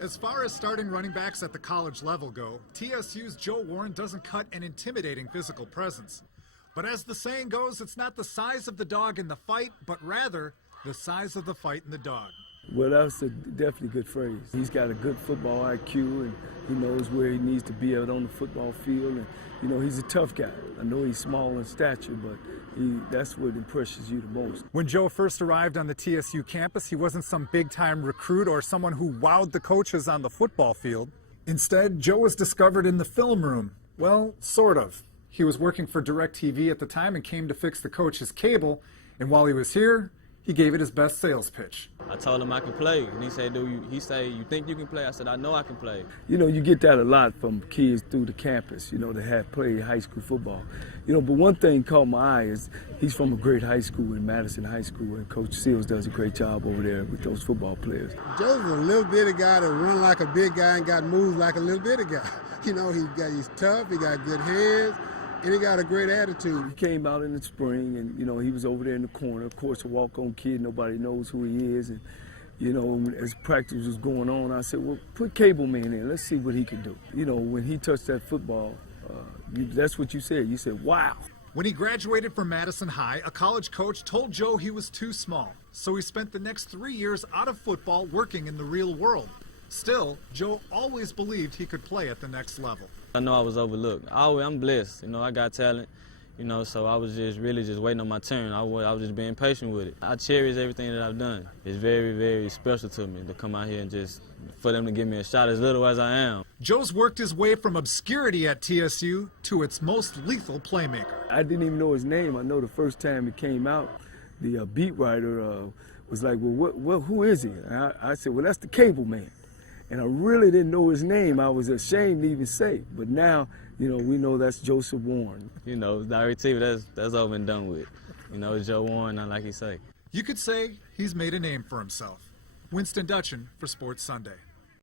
As far as starting running backs at the college level go, TSU's Joe Warren doesn't cut an intimidating physical presence. But as the saying goes, it's not the size of the dog in the fight, but rather the size of the fight in the dog. Well, that's a definitely good phrase. He's got a good football IQ, and he knows where he needs to be out on the football field. And, you know, he's a tough guy. I know he's small in stature, but that's what impresses you the most. When Joe first arrived on the TSU campus, he wasn't some big-time recruit or someone who wowed the coaches on the football field. Instead, Joe was discovered in the film room. Well, sort of. He was working for DirecTV at the time and came to fix the coach's cable. And while he was here, he gave it his best sales pitch. I told him I can play, and he said, you think you can play? I said, I know I can play. You know, you get that a lot from kids through the campus, you know, that have played high school football. You know, but one thing caught my eye is he's from a great high school in Madison High School, and Coach Seals does a great job over there with those football players. Joe's a little bitty guy that run like a big guy and got moves like a little bitty guy. You know, he's tough, he got good hands, and he got a great attitude. He came out in the spring, and, you know, he was over there in the corner. Of course, a walk-on kid, nobody knows who he is. And, you know, as practice was going on, I said, well, put Cable Man in. Let's see what he can do. You know, when he touched that football, that's what you said. You said, wow. When he graduated from Madison High, a college coach told Joe he was too small. So he spent the next 3 years out of football working in the real world. Still, Joe always believed he could play at the next level. I know I was overlooked. I'm blessed. You know, I got talent. You know, so I was just really waiting on my turn. I was just being patient with it. I cherish everything that I've done. It's very, very special to me to come out here and just for them to give me a shot as little as I am. Joe's worked his way from obscurity at TSU to its most lethal playmaker. I didn't even know his name. I know the first time it came out, the beat writer was like, well, who is he? And I said, well, that's the Cable Man. And I really didn't know his name. I was ashamed to even say. But now, you know, we know that's Joseph Warren. You know, DirecTV, that's all been done with. You know, it's Joe Warren, not like he say. You could say he's made a name for himself. Winston Dutchin for Sports Sunday.